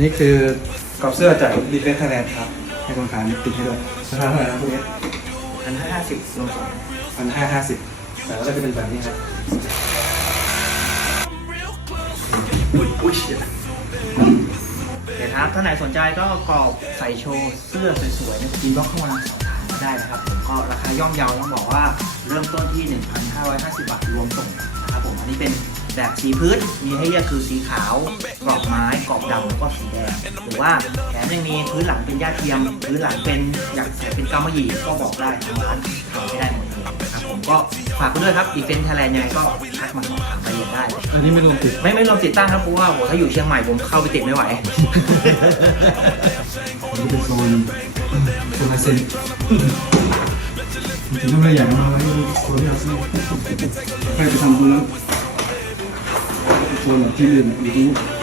นี่คือกรอบเสื้อจากดีเฟนไทยแลนด์ครับ ให้คนขายติดให้ด้วยราคาเท่าไหร่นะพวกนี้พันห้าห้าสิบรวมส่งพันห้าห้าสิบแต่ก็จะเป็นแบบนี้ครับอุ้ยเชี่ยเดี๋ยวครับถ้าไหนสนใจก็กรอบใส่โชว์เสื้อสวยๆในทีบ็อกเข้ามาสอบถามมาได้นะครับผมก็ราคาย่อมเยาต้องบอกว่าเริ่มต้นที่ 1,550 บาทรวมส่งนะครับผมอันนี้เป็นแบบสีพื้นมีให้เลือกคือสีขาวกรอบไม้กรอบ ดำแล้วก็สีแดงหรือว่าแถมยังมีพื้นหลังเป็นหญ้าเทียม พื้นหลังเป็นอยากใส่เป็นกำมะหยี่ก็บอกได้ทางร้านทำให้ได้หมดเลยนะครับผมก็ฝากไปด้วยครับอีเฟนไทยแลนด์ยังไงก็ทักมาสอบถามรายละเอียดได้ อันนี้ไม่รวมติด ไม่ไม่ลองติดตั้งครับเพราะว่าโหถ้าอยู่เชียงใหม่ผมเข้าไปติดไม่ไหวอันนี้เป็นโซนโซนลายเซ็นจริงๆก็ไม่ได้ใหญ่มากนะโซนที่เราซื้อใครไปทำตรงนั้นโซนแบบที่อื่นอยู่ตรงนู้น